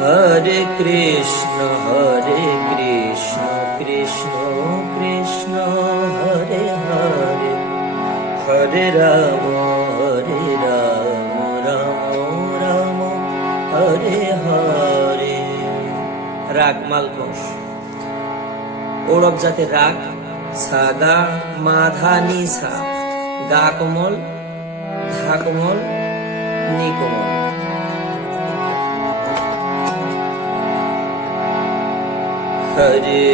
হরে কৃষ্ণ কৃষ্ণ কৃষ্ণ হরে হরে, হরে রাম রাম রাম হরে হরে। রাগ মালকোষ, ওড়ব জাতের রাগ, সা গা মা ধা নি সা, গা কোমল, ধা কোমল, নি কোমল। হরে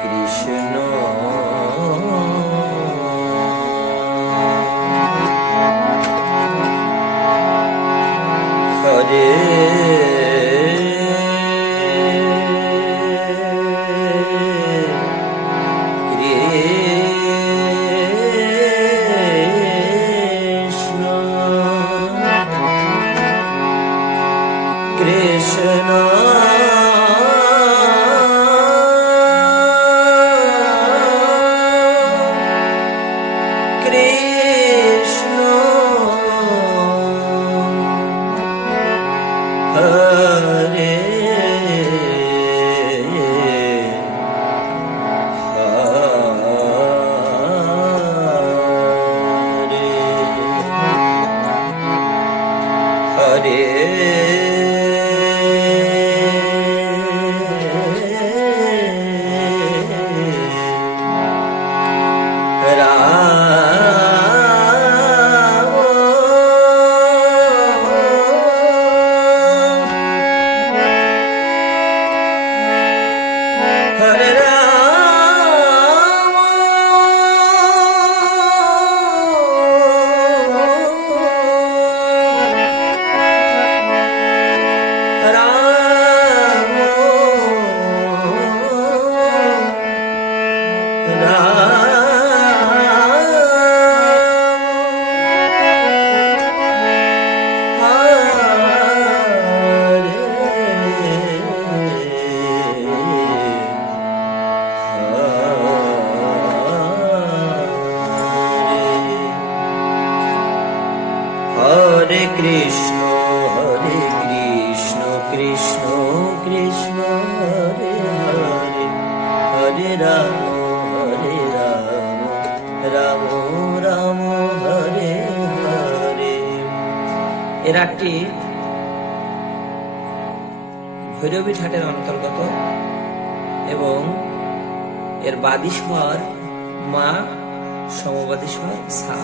কৃষ্ণ হরে কৃষ্ণ কৃষ্ণ হরে হরে হরে কৃষ্ণ কৃষ্ণ কৃষ্ণ হরে হরে, হরে রাম রাম রাম হরে হরে। এর একটি ভৈরবী ঠাটের অন্তর্গত এবং এর বাদী স্বর মা, সমবাদী স্বর সা।